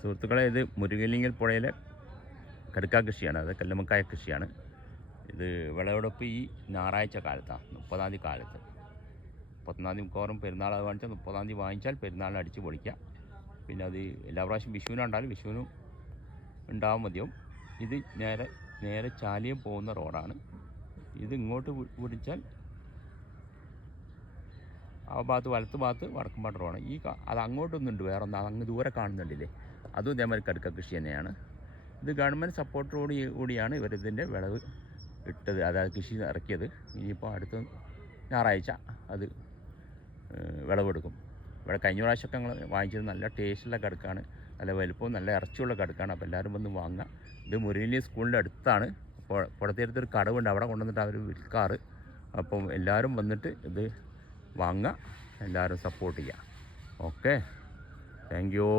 സുഹൃത്തുക്കളെ, ഇത് മുരുകലിങ്ങൽ പുഴയിലെ കടുക്ക കൃഷിയാണ്. അത് കല്ലുമ്മക്കായ കൃഷിയാണ്. ഇത് വിളവെടുപ്പ് ഈ ഞായറാഴ്ച കാലത്താണ്, 30-ാം തീയതി കാലത്ത്. 31-ാം തീയതി മിക്കവാറും പെരുന്നാൾ വാങ്ങിച്ചാൽ 30-ാം തീയതി വാങ്ങിച്ചാൽ പെരുന്നാളിന് അടിച്ച് പൊളിക്കാം. പിന്നെ അത് എല്ലാ പ്രാവശ്യം വിഷുവിനുണ്ടാലും വിഷുവിനും ഉണ്ടാവാൻ മതിയാവും. ഇത് നേരെ ചാലിയം പോകുന്ന റോഡാണ്. ഇത് ഇങ്ങോട്ട് പിടിച്ചാൽ ആ ഭാഗത്ത് വലത്ത് ഭാഗത്ത് വടക്കുംപാട്ട് റോഡാണ്. അത് അങ്ങോട്ടൊന്നുണ്ട്, വേറെ ഒന്ന് അങ്ങ് ദൂരെ കാണുന്നുണ്ടല്ലേ, അതും ഇതേമാതിരി കടുക്ക കൃഷി തന്നെയാണ്. ഇത് ഗവൺമെൻറ് സപ്പോർട്ടോട് കൂടിയാണ് ഇവരിതിൻ്റെ വിളവ് ഇട്ടത്, അതായത് കൃഷി ഇറക്കിയത്. ഇനിയിപ്പോൾ അടുത്ത ഞായറാഴ്ച അത് വിളവെടുക്കും. ഇവിടെ കഴിഞ്ഞ പ്രാവശ്യമൊക്കെ ഞങ്ങൾ വാങ്ങിച്ചത് നല്ല ടേസ്റ്റുള്ള കടുക്കാണ്, നല്ല വലുപ്പവും നല്ല ഇറച്ചിയുള്ള കടുക്കാണ്. അപ്പോൾ എല്ലാവരും വന്ന് വാങ്ങുക. ഇത് മുരുകലി സ്കൂളിൻ്റെ അടുത്താണ്. അപ്പോൾ പുറത്തേടുത്തൊരു കടവുണ്ട്, അവിടെ കൊണ്ടുവന്നിട്ട് അവർ വിൽക്കാറ്. അപ്പം എല്ലാവരും വന്നിട്ട് ഇത് വാങ്ങുക, എല്ലാവരും സപ്പോർട്ട് ചെയ്യുക. Okay, thank you.